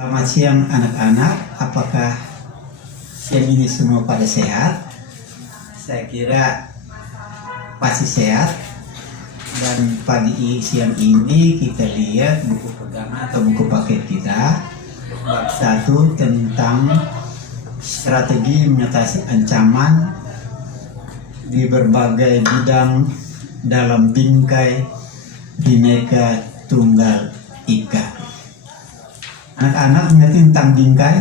Selamat siang anak-anak, apakah siang ini semua pada sehat? Saya kira pasti sehat. Dan siang ini kita lihat buku pegangan atau buku paket kita, bab 1 tentang strategi mengatasi ancaman di berbagai bidang dalam bingkai Bhinneka Tunggal Ika. Anak-anak mengerti tentang bingkai?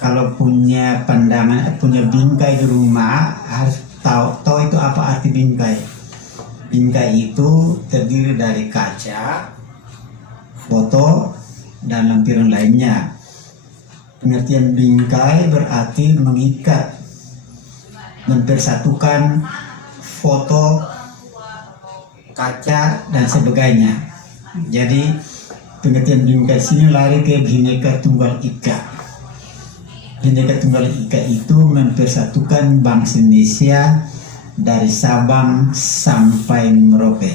Kalau punya pandangan, punya bingkai di rumah, harus tahu itu apa arti bingkai. Bingkai itu terdiri dari kaca, foto, dan lampiran lainnya. Pengertian bingkai berarti mengikat, mempersatukan foto, kaca, dan sebagainya. Jadi pengertian bingkai sini lari ke Bhinneka Tunggal Ika. Bhinneka Tunggal Ika itu mempersatukan bangsa Indonesia dari Sabang sampai Merauke.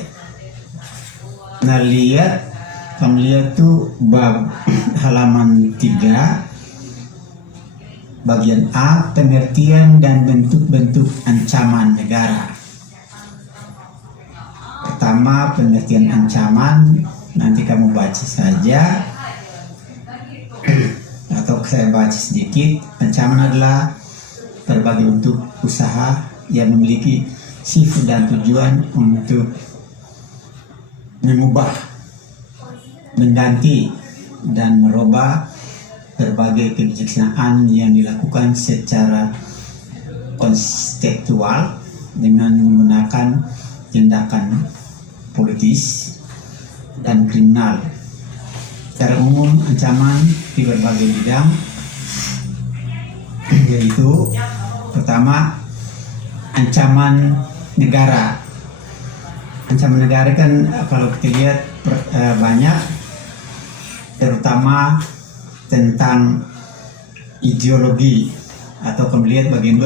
Nah, kamu lihat tuh bab halaman 3 bagian A, pengertian dan bentuk-bentuk ancaman negara. Pertama, pengertian ancaman, nanti kamu baca saja atau saya baca sedikit. Ancaman adalah berbagai bentuk usaha yang memiliki sifat dan tujuan untuk mengubah, mengganti, dan merubah berbagai kebijaksanaan yang dilakukan secara konseptual dengan menggunakan tindakan politis dan kriminal. Secara umum, ancaman di berbagai bidang, yaitu pertama, ancaman negara. Ancaman negara kan kalau kita lihat banyak, terutama tentang ideologi, atau kamu lihat bagian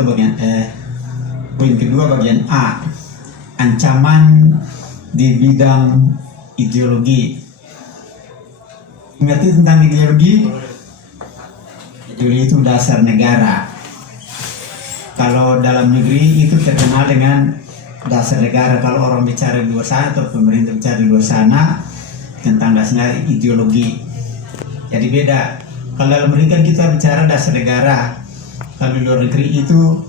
poin kedua bagian A, ancaman di bidang ideologi. Mengerti tentang ideologi? Ideologi itu dasar negara. Kalau dalam negeri itu terkenal dengan dasar negara. Kalau orang bicara di luar sana atau pemerintah bicara di luar sana tentang dasar ideologi, jadi beda. Kalau dalam negeri kan kita bicara dasar negara. Kalau di luar negeri itu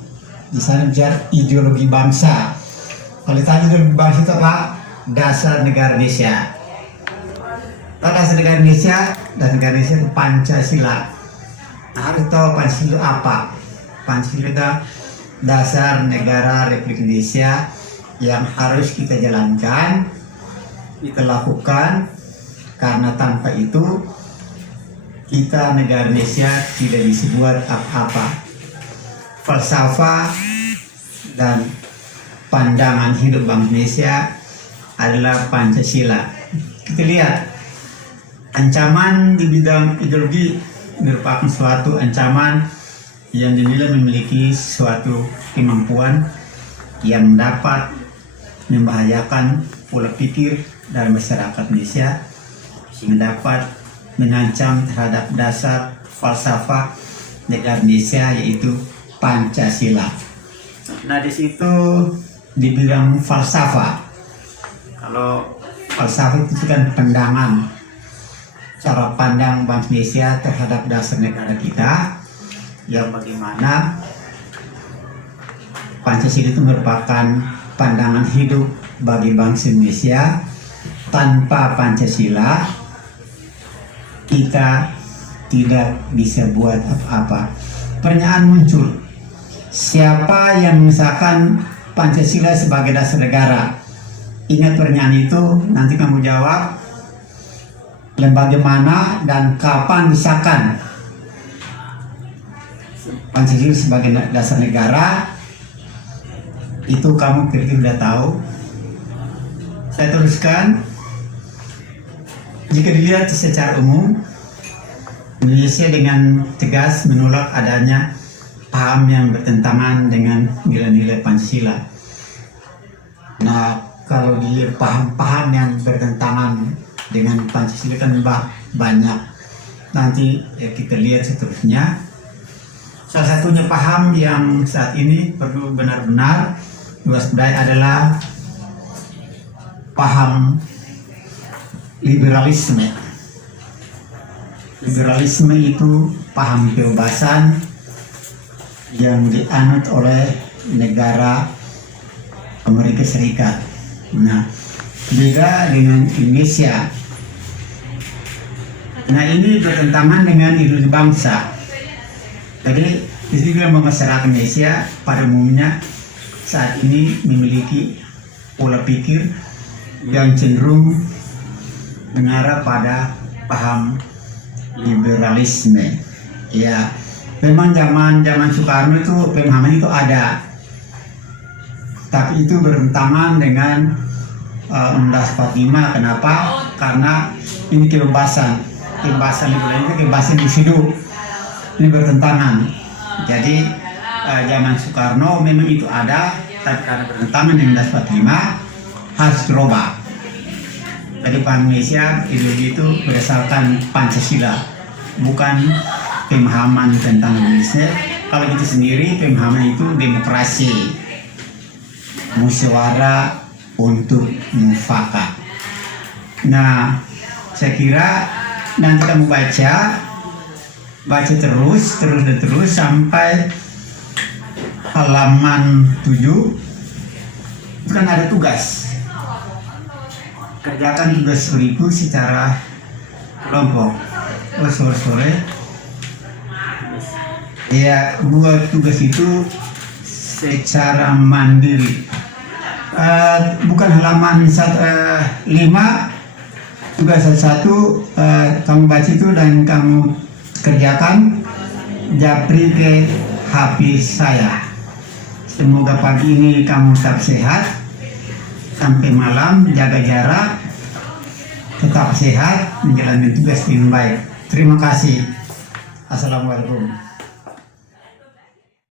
di sana bicara ideologi bangsa. Kalau tadi ideologi bangsa itu apa? Dasar negara Indonesia. Dasar negara Indonesia itu Pancasila. Nah, harus tahu Pancasila apa? Pancasila itu dasar negara Republik Indonesia yang harus kita jalankan, kita lakukan, karena tanpa itu kita negara Indonesia tidak bisa buat apa-apa. Falsafah dan pandangan hidup bangsa Indonesia adalah Pancasila. Kita lihat, ancaman di bidang ideologi merupakan suatu ancaman yang dinilai memiliki suatu kemampuan yang dapat membahayakan pola pikir dari masyarakat Indonesia, sehingga dapat mengancam terhadap dasar falsafah negara Indonesia, yaitu Pancasila. Nah, di situ di bidang falsafah, kalau falsafah itu kan pandangan, cara pandang bangsa Indonesia terhadap dasar negara kita, yang bagaimana Pancasila itu merupakan pandangan hidup bagi bangsa Indonesia. Tanpa Pancasila kita tidak bisa buat apa-apa. Pertanyaan muncul, siapa yang mengesahkan Pancasila sebagai dasar negara? Ingat pertanyaan itu, nanti kamu jawab. Lembaga mana dan kapan disahkan Pancasila sebagai dasar negara? Itu kamu kira-kira sudah tahu. Saya teruskan. Jika dilihat secara umum, Indonesia dengan tegas menolak adanya paham yang bertentangan dengan nilai-nilai Pancasila. Nah, kalau dilihat paham-paham yang bertentangan dengan Pancasila kan banyak. Nanti kita lihat seterusnya. Salah satunya paham yang saat ini perlu benar-benar diwaspadai adalah paham liberalisme. Liberalisme itu paham kebebasan yang dianut oleh negara Amerika Serikat. Nah, beda dengan Indonesia. Nah, ini bertentangan dengan ideologi bangsa. Jadi, di sini masyarakat Indonesia pada umumnya saat ini memiliki pola pikir yang cenderung mengarah pada paham liberalisme. Ya, memang zaman Soekarno itu pemahaman itu ada, tapi itu bertentangan dengan Undang 45. Kenapa? Karena ini kebebasan liberalisme itu kebebasan individu. Ini bertentangan. Jadi zaman Soekarno memang itu ada, tapi karena bertentangan dengan Undang 45 harus dirubah. Jadi paham Indonesia ideologi itu berdasarkan Pancasila, bukan pemahaman tentang Indonesia. Kalau itu sendiri pemahaman itu demokrasi, musyawarah untuk mufakat. Nah, saya kira nanti kamu baca terus sampai halaman 7. Itu kan ada tugas. Kerjakan tugas berikut secara kelompok. Sore-sore. Ya, buat tugas itu secara mandiri. Bukan halaman 5. Tugas 1 kamu baca itu dan kamu kerjakan, japri ke HP saya. Semoga pagi ini kamu tetap sehat sampai malam, jaga jarak, tetap sehat, menjalani tugas dengan baik. Terima kasih. Assalamualaikum.